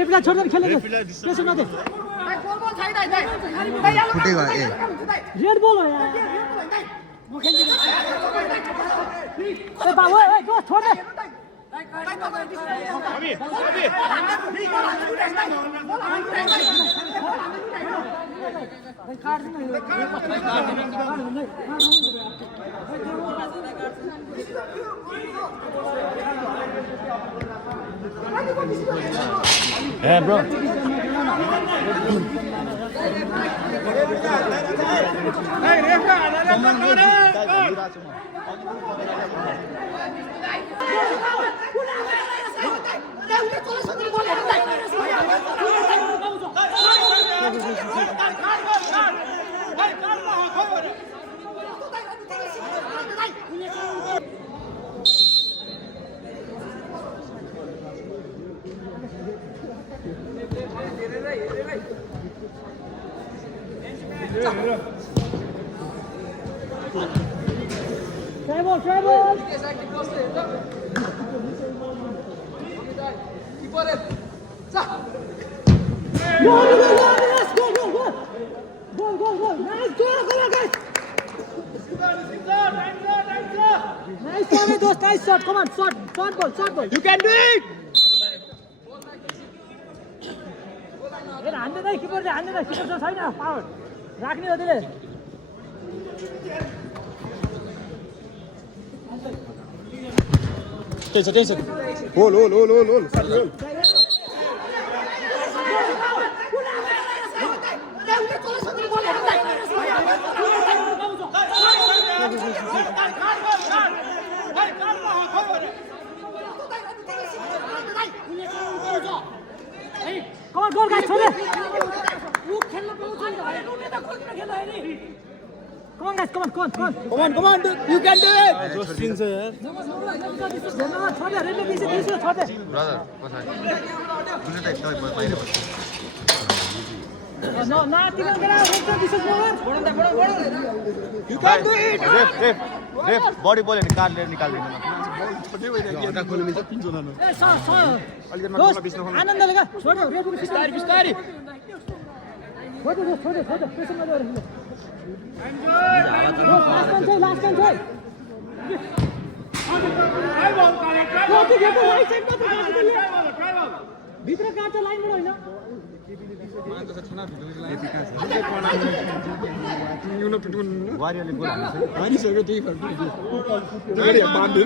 Reply छोड्दैन खेलेको त्यसो नदे फुटेगा ए रेड बॉल हो यार ए बाबू ए गो छोड़ they Yeah, bro. Travel! Go! Nice goal, come on guys! Nice one, those nice shot, come on, shot ball. You can do it! हान्दैन किपरले हान्दैन किपर छ छैन power राख्ने हो त्यसले Tension. Hold. Come on, go guys, छोड़ they Come on guys, come on, you can do it. Just scenes yaar. छोड़ they railway पीछे छोड़ they Brother, what's that? दूसरे टाइप का बाहर बस. No, nothing on there. This is over. You can do it. Ref, body ball निकाल देना. छोटे हुए हैं क्या खोलने में 3 जोन है. ए आनंद लगा. छोड़ दो रेफ को बिस्तारी. छोड़ दे. प्रेशर मत करो. Last time try. भित्र काट्छ लाइनबाट हैन मान त छैन भित्र लाइन युनो पिटुन वारियरले गोल हाल्छ अनि सके त्यही फर्क त्यही बामले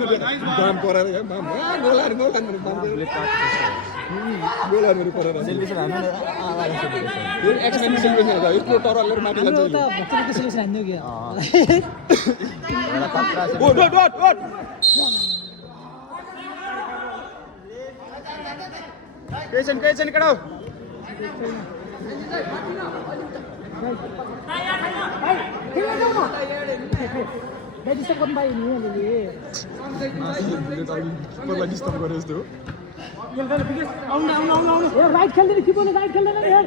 बाम परेर बाम गोल हान्नु बामले गोल परेर सेलिब्रेसन हान्नु यो एक्सपेन्ड सेलिब्रेसन हो यस्तो टरलले माथि लान्छ यो त भक्तको सेलिब्रेसन हान्नु के एउटा पत्रा ओट कैसन करो डिस्टर्ब गर्नु पाइ नि अलिअलि राइट खेल्दैन किपरले राइट खेल्दैन नि यार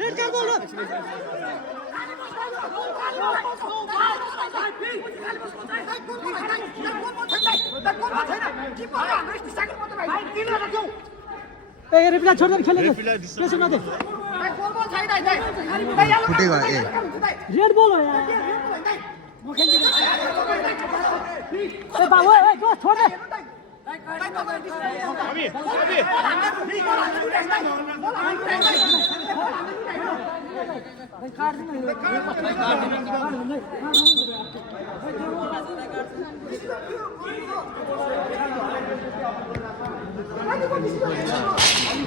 रेड कार्ड बोल रिप्लाई छोड्दैन खेलेको त्यसो नदे फुटेगा ए रेड बॉल हो यार ए बाबू ए गो छोड़ दे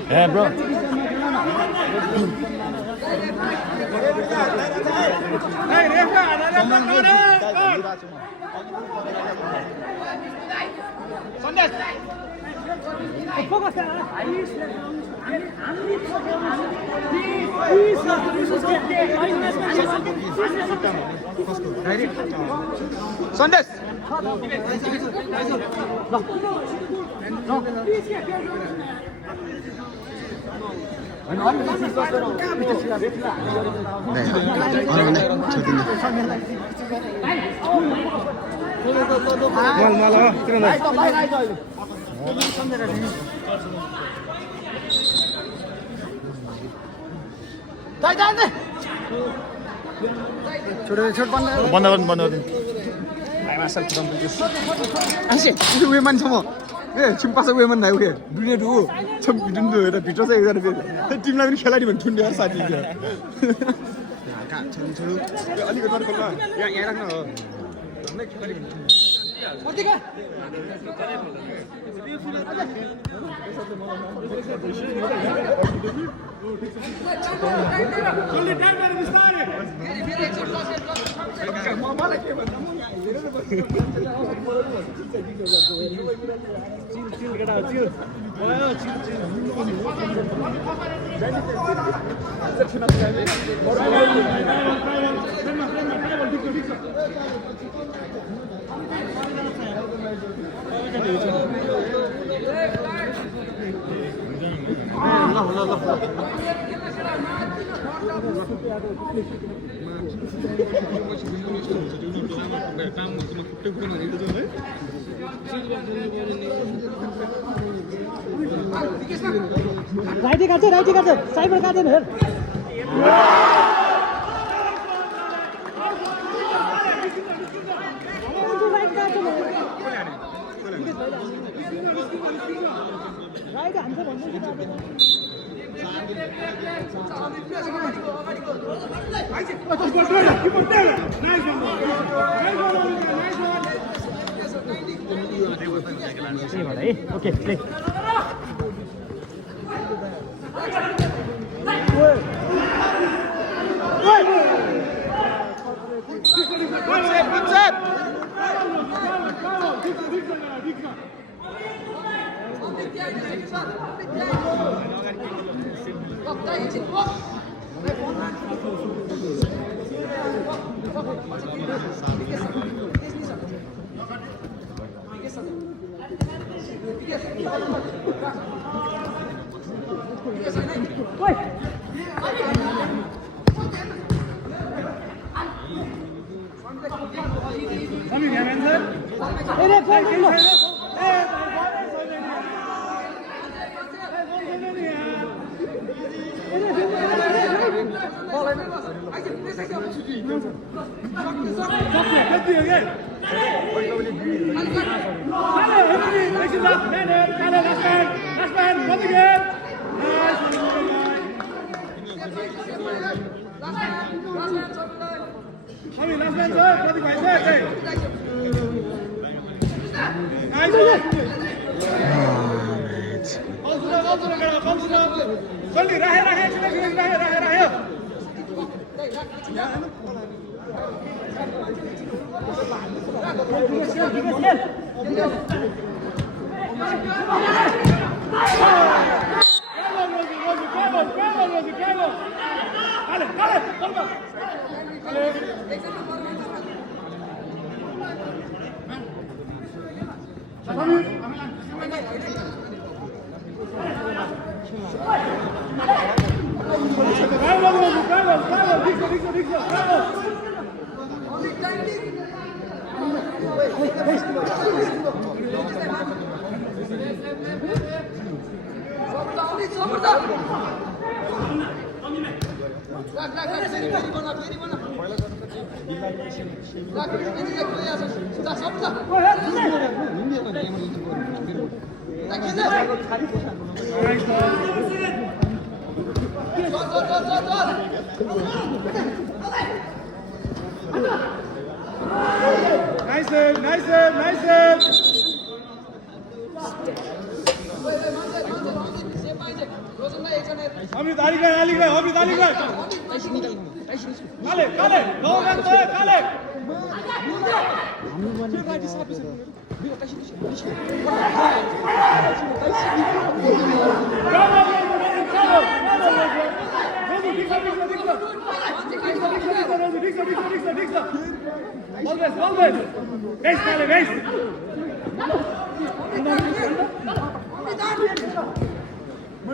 Yeah, bro. Sundays. बन्द गर्नु Asik, itu weman semua. Cuma pasang weman naik ke. Dunia dulu, cuma dunia itu picture saya ada beda. Tim lain खेला di mana dunia saja je. Kak, curu. Ali keluar keluar. Yang enak no. Nak खेला di mana? Mati kah? Righty काट्छ cyber काट्दैन हेर right हान्छ भन्दै okay play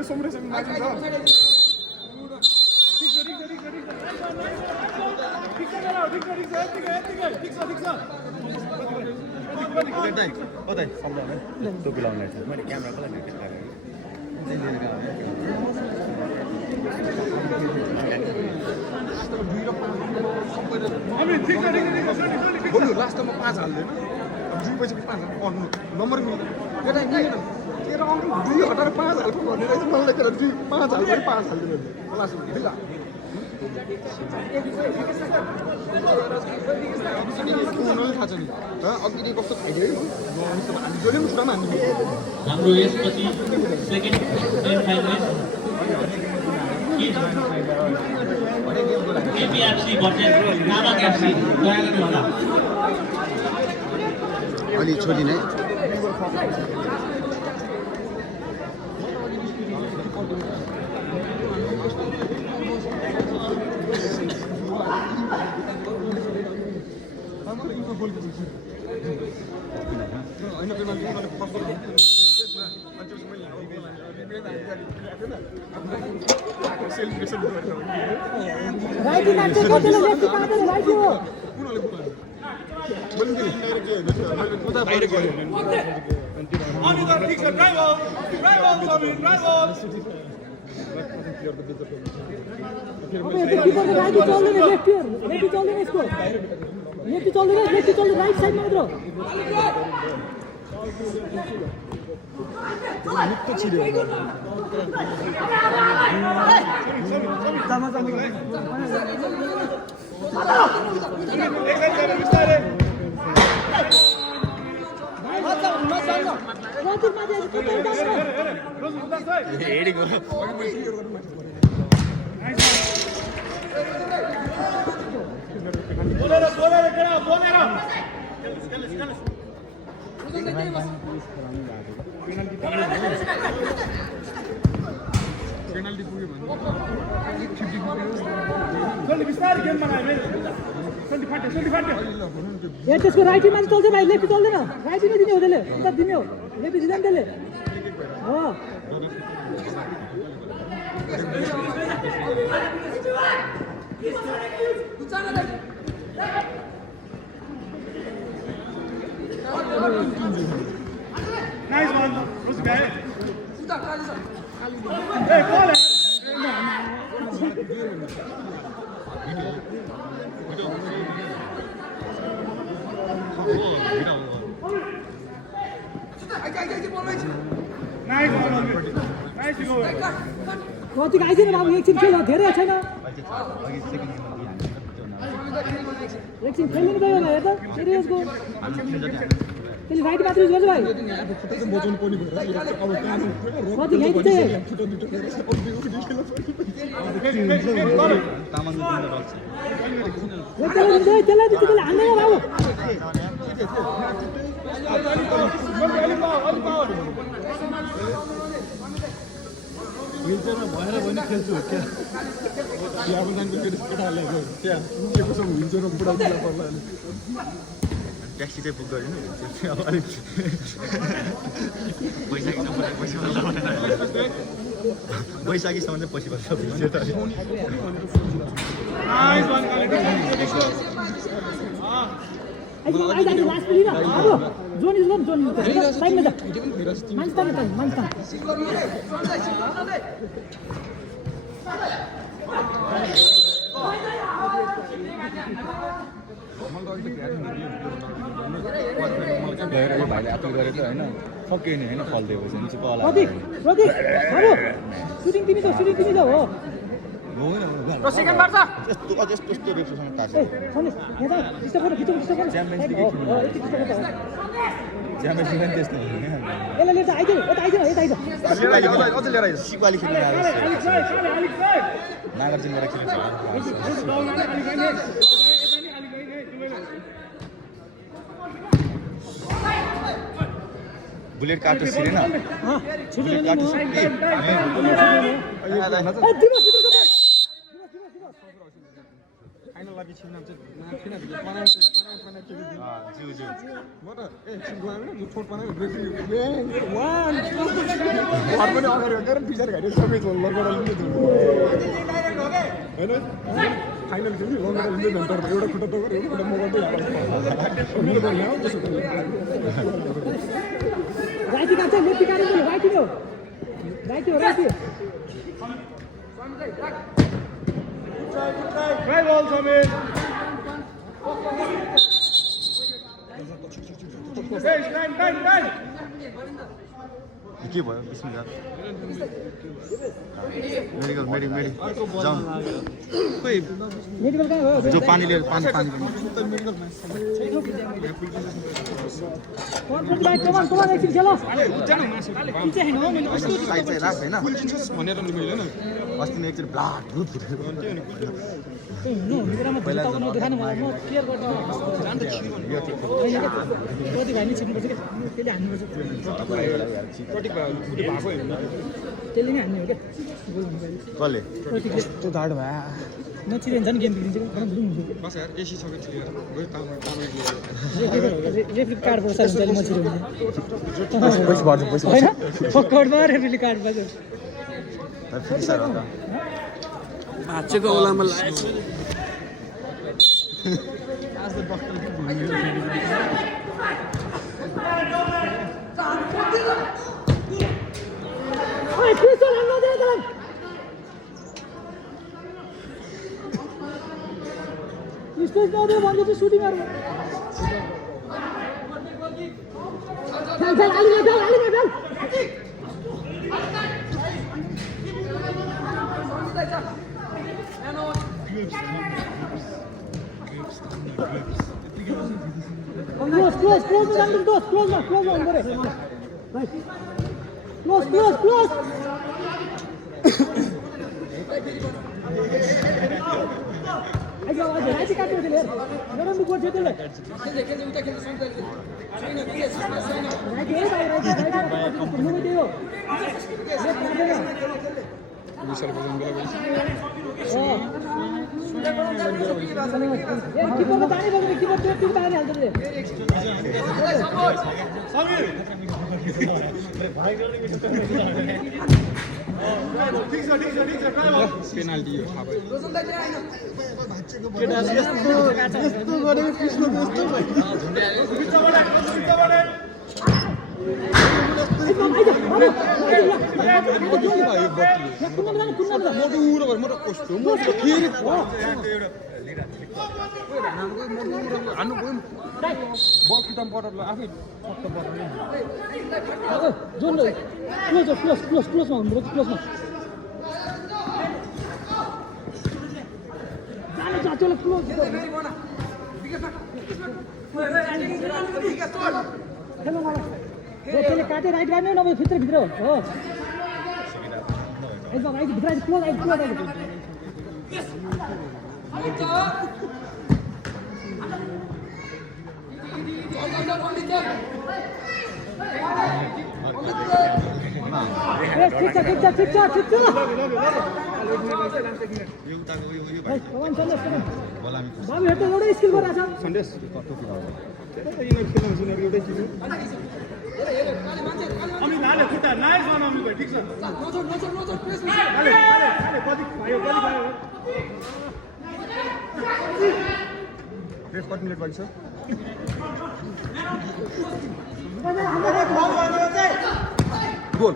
सोमरेसँग मागिन्छ कतै सम्झाउनु टोपी लाउने छ मैले क्यामेरा कसलाई भेटेँ बोल्नु लास्टमा 5 हाल्दैन अब 2 पछि 5 हाल्नु नम्बर मिल्दैन केटा मिलेन तेरो अङ्क 2 हटाएर 5 हाल्नु भन्ने रहेछ मलाई तेरो 2 5 हाल्दै 5 हाल्दैन लास्टमा दिला उनीहरूले थाहा छ नि अघि कस्तो खाइदियो हामी जहिले पनि छुट्टामा हान्नु हाम्रो यसपछि सेकेन्ड फाइनलिस्ट एपीआरसी भर्सेस नामक एफसी दया गर्नु होला अलि छोडिने राइट काट्छ कतिले लेफ्ट काट्दैन राइट हो अब यस्तो किपर राइट चल्दैन लेफ्ट चल्दैन यसको लेफ्ट चल्दैन राइट साइडमा मात्र पेनल्टी पुग्यो भने ए त्यसको राइटमा चाहिँ चल्छ भाइ लेफ्ट चल्दैन राइटमा दिने हो त्यसले उता दिने हो लेफ्ट दिँदैन त्यसले हो Nice one, Rose guy. Hey, call it. Nice one. Nice to go. कति आइदिनु बाबु एकछिन खेल धेरै छैन एकछिन खेल्नु गयो होला हेर त फेरि यसको त्यसले राइट मात्र युज गर्छ भाइ कति खेल्छ त्यसलाई हान्दैन बाबु विलचेयरमा भएर पनि खेल्छु क्या यहाँ जानको केटाहरूलाई त्यहाँ के कसो विलचेयरमा बुढा बुढा पर्ला ट्याक्सी चाहिँ बुक गरेन अब अलिक बैशाखीसम्म चाहिँ पछि पर्छ लास्ट लिन अब जोन इज जोन साइडमा जा मान्छे भाइले आफू गरेको होइन सक्यो नि होइन फलिदिएपछि प्रतीक प्रतीक अब सुटिङ तिमी त हो त्यस्तो रेप्ससँग टाँस च्याम्पियन्स लिग पनि त्यस्तो सिक्वाली खेल्नु नागार्जुन गरेर खेल्नु बुलेट काटो सिरेन बुलेट काटो छिन् नाम चाहिँ किन भिडियो बनाए के ज्यू ज्यू म त छिन् गयो नि छोट बनायो वान घर पनि अगाडि गएर पछाडि घाइटे सबै लगेर लिँदै होइन फाइनल खेल्नु लगेर लिँदै झन् तर एउटा खुट्टा त एउटा खुट्टा म गर्दै मेरो बढिया हो त्यसो राइटी काट्छ लेफ्टी काट्यो नि राइटी हो righty Try ball, Samir. Hey, time. के भयो बिस्मिल्लाह मेडिकल जाउँ मेडिकल कहाँ हो जो पानी लिएर पानी कमान एकछिन खेल साइड चाहिँ राख होइन भनेर नि मैले हैन अस्ति नै एकचोटि ब्लाड दुध पहिला देखाउनु मलाई म क्लियर गर्दा कति भाइ नि छिर्नुपर्छ क्या त्यसले हान्नुपर्छ त्यसले नै हान्ने हो क्या कसले यस्तो ढाड भए नचिरिन्छ नि गेम बिग्रिन्छ कि बस यार एसी सबै थियो गयो तामा रेफ्री कार्ड पर्छ जहिले म छिर्यो पैसा होइन पकडमा रेफ्रीले कार्ड बज्यो फिनिसर हो त भाचेको ओलामा लाग्यो ओए पिस्तोल हान्नु दे तलाई पिस्तोल नदियो भने चाहिँ सुटिङ गर्नु चल आलिले चल Close, random doors, close now, right. Close. आइज राइट काट्यो त्यसले नराम्रो गोल थियो त्यसले विशाल बजाउन गयो किपरको पानी बग्यो किपर त्यो पानी हाल्छ पेनाल्टी हो थाहा त्यसले काटे राइट गर्ने नभए भित्र हो एकदम आइज भित्र क्लोज ठिक छ बाबु हेर्दा एउटै स्किल गरिरहेछ सन्देश यिनीहरू खेल्न सुनेर एउटै चिज अमी नाले खुट्टा नाइस वन अमी भाइ ठीक छ नाले कति भयो रेफ कति मिनेट बाँकी छ गोल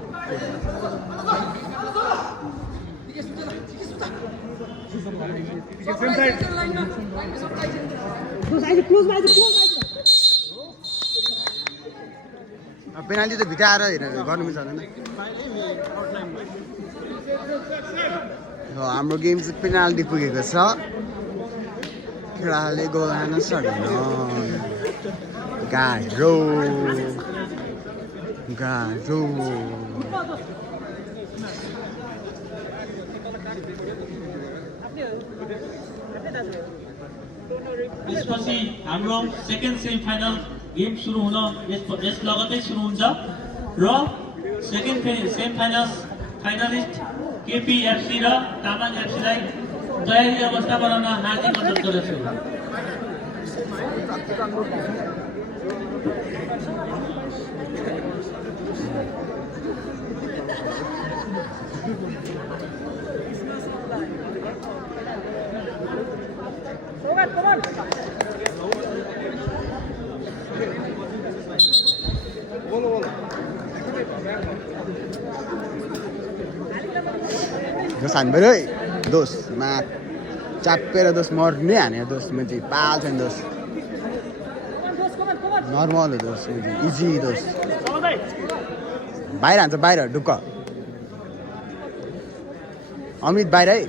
पेनाल्टी त भित्र आएर गर्नु मिल्छ हाम्रो गेम चाहिँ पेनाल्टी पुगेको छ खेलाडीले गोल हाल्न सकेन गाह्रो त्यसपछि हाम्रो सेकेन्ड सेमिफाइनल गेम सुरु हुन यस लगतै सुरु हुन्छ र सेकेन्ड सेमिफाइनल फाइनलिस्ट केपीएफसी र तामाङ एफसीलाई तयारी अवस्था बनाउन हार्दिक अनुरोध गर्दछु। दोस हान्यो है दोसमा चापेर दोस मर्ने हाने दोस म्हणजे पाल्छ नि दोस नर्मल हो दोस इजी दोस बाहिर हान्छ बाहिर ढुक्क अमित बाहिर है